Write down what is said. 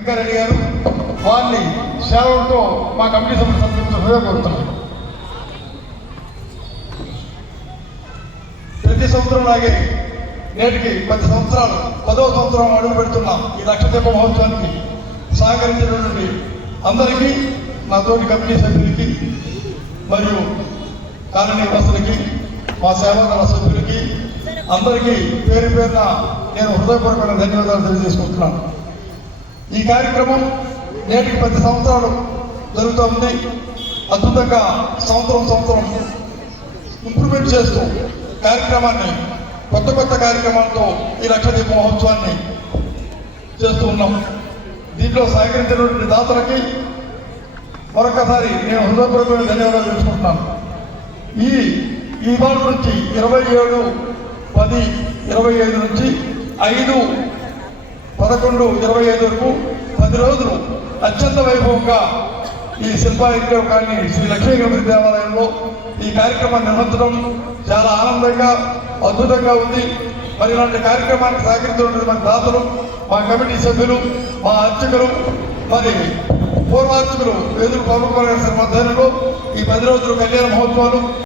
వెంకరెడ్డి గారు వారిని సేవలతో మా కమిటీ సభ్యులు సంతృప్తి ఉపయోగపడుతున్నాం ప్రతి సంవత్సరం లాగే నేటికి పది సంవత్సరాలు పదవ సంవత్సరం అడుగు పెడుతున్నాం ఈ లక్షదీప మహోత్సవానికి సహకరించినటువంటి అందరికీ నా తోటి కమిటీ సభ్యులకి మరియు కాలనీ వాసులకి మా సేవాదళ సభ్యులకి అందరికీ పేరు పేరున నేను హృదయపూర్వకమైన ధన్యవాదాలు తెలియజేసుకుంటున్నాను. ఈ కార్యక్రమం నేటికి పది సంవత్సరాలు జరుగుతోంది. అద్భుతంగా సంవత్సరం సంవత్సరం ఇంప్రూవ్మెంట్ చేస్తూ కార్యక్రమాన్ని కొత్త కొత్త కార్యక్రమాలతో ఈ లక్షదీప మహోత్సవాన్ని చేస్తూ ఉన్నాం. దీంట్లో సహకరించినటువంటి దాతలకి మరొకసారి నేను హృదయపూర్వకమైన ధన్యవాదాలు తెలుసుకుంటున్నాను. ఈ ఈ వారం నుంచి ఇరవై ఏడు పది ఇరవై ఐదు నుంచి ఐదు పదకొండు ఇరవై ఐదు వరకు పది రోజులు అత్యంత వైభవంగా ఈ శిల్పాయుక్తం కానీ శ్రీ లక్ష్మీ గణపతి దేవాలయంలో ఈ కార్యక్రమాన్ని నిర్వహించడం చాలా ఆనందంగా అద్భుతంగా ఉంది. మరి ఇలాంటి కార్యక్రమానికి సహకరించినటువంటి మన దాతలు మా కమిటీ సభ్యులు మా అర్చకులు మరి పూర్వార్చకులు ఎదురు పవన్ కళ్యాణ్ మధ్యాహ్నంలో ఈ పది రోజులు కళ్యాణ మహోత్సవాలు